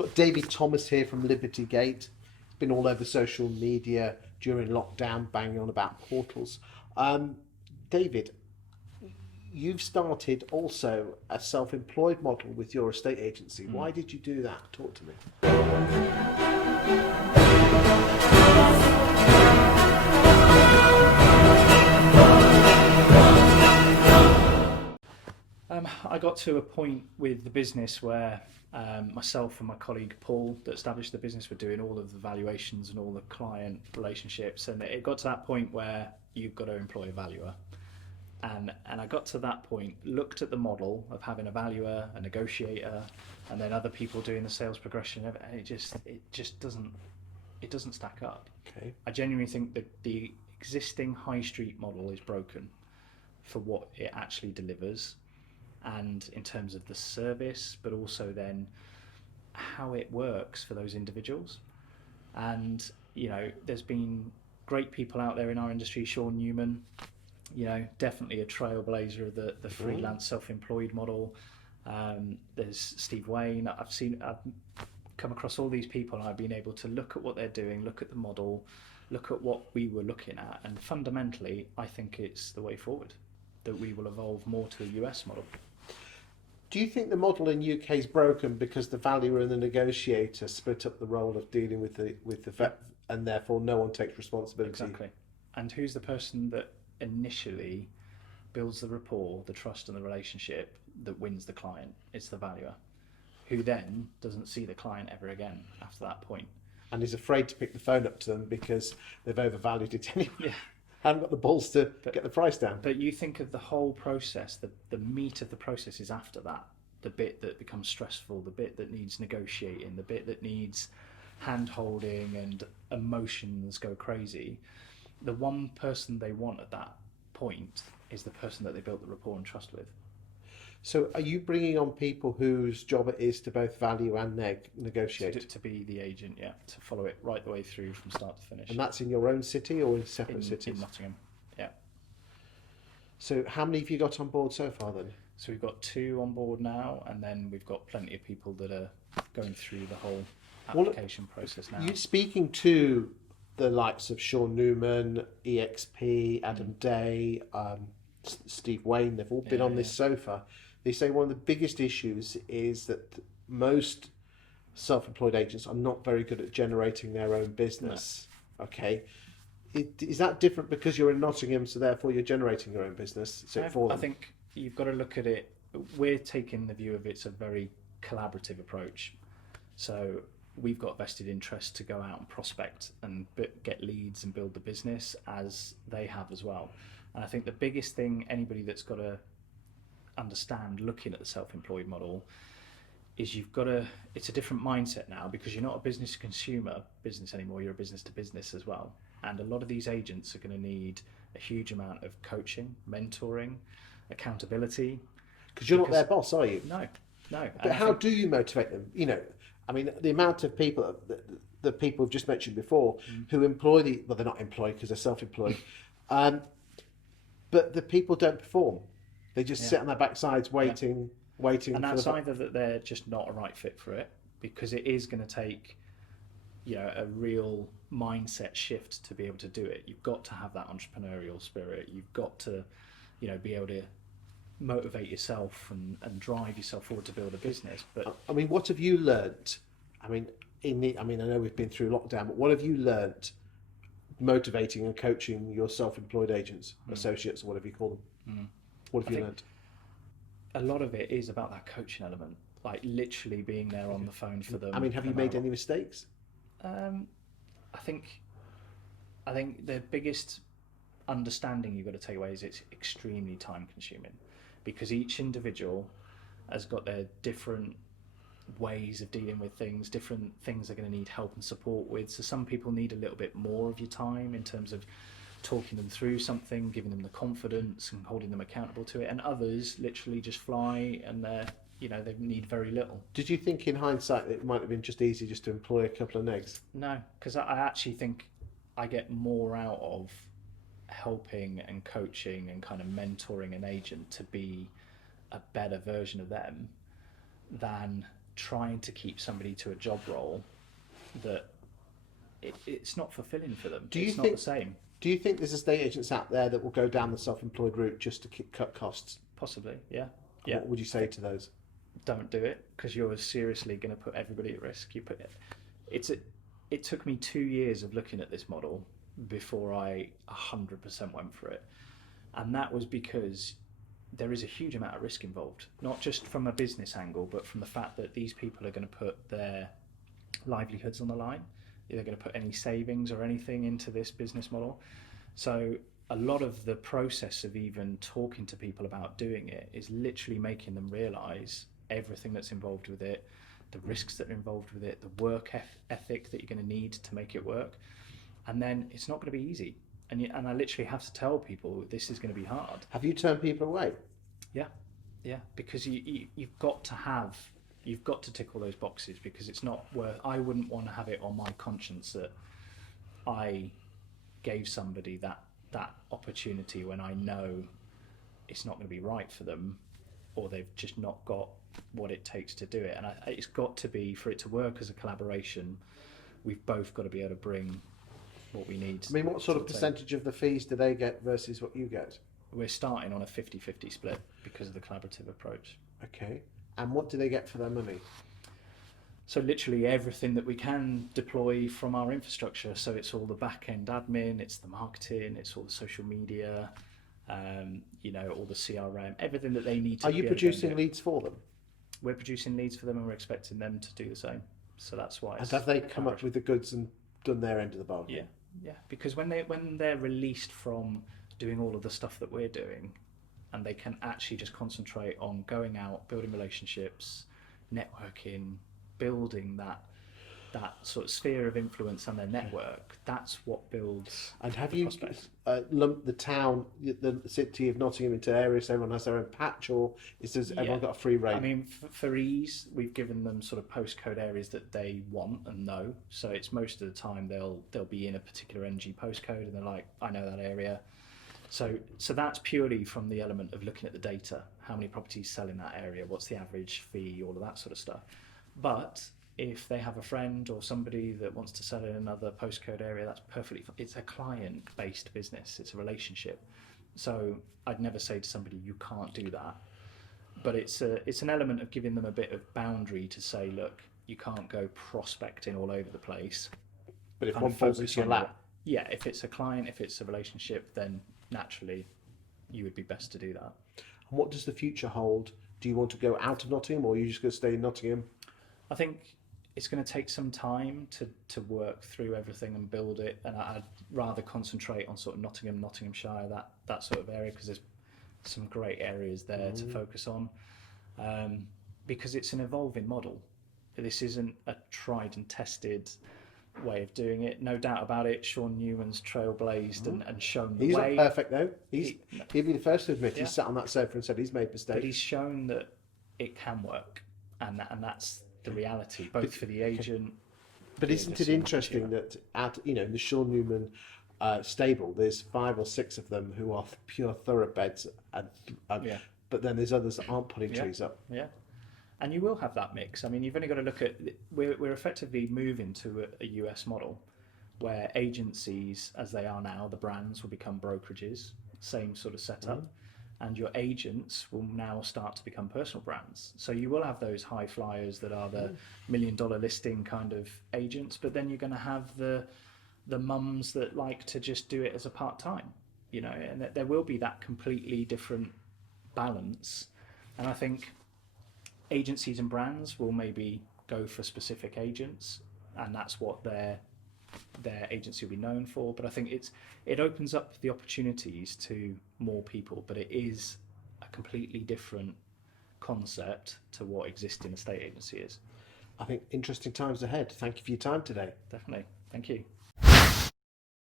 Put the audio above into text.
Got David Thomas here from Liberty Gate. He's been all over social media during lockdown, banging on about portals. David, you've started also a self-employed model with your estate agency. Why did you do that? Talk to me. I got to a point with the business where myself and my colleague Paul, that established the business, were doing all of the valuations and all the client relationships, and it got to that point where you've got to employ a valuer. And I got to that point, looked at the model of having a valuer, a negotiator, and then other people doing the sales progression, and it just doesn't stack up. Okay. I genuinely think that the existing high street model is broken for what it actually delivers, and in terms of the service, but also then how it works for those individuals. And there's been great people out there in our industry. Sean Newman, definitely a trailblazer of the freelance self-employed model. There's Steve Wayne. I've come across all these people, and I've been able to look at what they're doing, look at the model, look at what we were looking at, and fundamentally I think it's the way forward, that we will evolve more to a US model. Do you think the model in UK is broken because the valuer and the negotiator split up the role of dealing with the vet, and therefore no one takes responsibility? Exactly. And who's the person that initially builds the rapport, the trust and the relationship that wins the client? It's the valuer, who then doesn't see the client ever again after that point. And is afraid to pick the phone up to them because they've overvalued it anyway. Yeah. Haven't got the balls to get the price down. But you think of the whole process, the meat of the process is after that. The bit that becomes stressful, the bit that needs negotiating, the bit that needs hand-holding and emotions go crazy. The one person they want at that point is the person that they built the rapport and trust with. So are you bringing on people whose job it is to both value and negotiate? To be the agent, yeah, to follow it right the way through from start to finish. And that's in your own city or in separate cities? In Nottingham, yeah. So how many have you got on board so far then? So we've got 2 on board now, and then we've got plenty of people that are going through the whole application process now. You're speaking to the likes of Sean Newman, EXP, Adam Day, Steve Wayne. They've all been on this sofa. They say one of the biggest issues is that most self-employed agents are not very good at generating their own business. No. Okay. Is that different because you're in Nottingham, so therefore you're generating your own business? I think you've got to look at it. We're taking the view of it's a very collaborative approach. So we've got vested interest to go out and prospect and get leads and build the business, as they have as well. And I think the biggest thing anybody that's got to understand looking at the self-employed model is it's a different mindset now, because you're not a business to consumer business anymore, you're a business to business as well. And a lot of these agents are going to need a huge amount of coaching, mentoring, accountability. Because you're not their boss, are you? No. But how do you motivate them? The amount of people, the people we've just mentioned before, who employ they're not employed because they're self-employed, but the people don't perform. They just sit on their backsides waiting. And that's either that they're just not a right fit for it, because it is going to take a real mindset shift to be able to do it. You've got to have that entrepreneurial spirit. You've got to be able to motivate yourself and drive yourself forward to build a business. But what have you learnt? I know we've been through lockdown, but what have you learnt motivating and coaching your self-employed agents, associates, or whatever you call them? What have you learnt? A lot of it is about that coaching element, like literally being there on the phone for them. Have you made any mistakes? I think the biggest understanding you've got to take away is it's extremely time consuming, because each individual has got their different ways of dealing with things, different things they're going to need help and support with. So some people need a little bit more of your time in terms of talking them through something, giving them the confidence and holding them accountable to it, and others literally just fly and they need very little. Did you think in hindsight that it might have been just easy just to employ a couple of negs? No, because I actually think I get more out of helping and coaching and kind of mentoring an agent to be a better version of them than trying to keep somebody to a job role that it's not fulfilling for them. It's not the same. Do you think there's estate agents out there that will go down the self-employed route just to cut costs? Possibly, yeah. What would you say to those? Don't do it, because you're seriously going to put everybody at risk. It took me 2 years of looking at this model before I 100% went for it, and that was because there is a huge amount of risk involved, not just from a business angle, but from the fact that these people are going to put their livelihoods on the line. They're going to put any savings or anything into this business model. So a lot of the process of even talking to people about doing it is literally making them realise everything that's involved with it, the risks that are involved with it, the work ethic that you're going to need to make it work. And then it's not going to be easy. And I literally have to tell people this is going to be hard. Have you turned people away? Yeah, because you've got to tick all those boxes, because it's not worth. I wouldn't want to have it on my conscience that I gave somebody that opportunity when I know it's not going to be right for them, or they've just not got what it takes to do it. And it's got to be, for it to work as a collaboration, we've both got to be able to bring what we need. I mean, what sort of percentage of the fees do they get versus what you get? We're starting on a 50-50 split because of the collaborative approach. Okay. And what do they get for their money? So literally everything that we can deploy from our infrastructure. So it's all the back-end admin, it's the marketing, it's all the social media, all the CRM, everything that they need to. Are you producing leads for them? We're producing leads for them, and we're expecting them to do the same. So that's why. And have they come up with the goods and done their end of the bargain? Yeah. Because when they're released from doing all of the stuff that we're doing, and they can actually just concentrate on going out, building relationships, networking, building that sort of sphere of influence and their network, that's what builds. And have you lumped the town, the city of Nottingham, into areas so everyone has their own patch, or does everyone got a free rein? I mean, for ease, we've given them sort of postcode areas that they want and know. So it's most of the time they'll be in a particular NG postcode and they're like, I know that area. So that's purely from the element of looking at the data. How many properties sell in that area? What's the average fee? All of that sort of stuff. But if they have a friend or somebody that wants to sell in another postcode area, that's perfectly fine. It's a client-based business. It's a relationship. So I'd never say to somebody, you can't do that. But it's an element of giving them a bit of boundary to say, look, you can't go prospecting all over the place. But if one falls into your lap. Yeah, if it's a client, if it's a relationship, then naturally you would be best to do that. And what does the future hold? Do you want to go out of Nottingham, or are you just going to stay in Nottingham? I think it's going to take some time to work through everything and build it, and I'd rather concentrate on sort of Nottingham, Nottinghamshire, that sort of area, because there's some great areas there to focus on, because it's an evolving model. This isn't a tried and tested way of doing it, no doubt about it. Sean Newman's trailblazed and shown the way. He's not perfect though. He'd be the first to admit he sat on that sofa and said he's made mistakes. But he's shown that it can work, and that's the reality, both for the agent. But isn't it interesting that in the Sean Newman stable, there's 5 or 6 of them who are pure thoroughbreds, but then there's others that aren't putting trees up. Yeah. And you will have that mix. I mean, you've only got to look at, we're effectively moving to a US model where agencies, as they are now, the brands will become brokerages, same sort of setup, and your agents will now start to become personal brands. So you will have those high flyers that are the $1 million listing kind of agents, but then you're going to have the mums that like to just do it as a part-time, and there will be that completely different balance. And I think agencies and brands will maybe go for specific agents, and that's what their agency will be known for. But I think it opens up the opportunities to more people, but it is a completely different concept to what existing estate agency is. I think interesting times ahead. Thank you for your time today. Definitely. Thank you.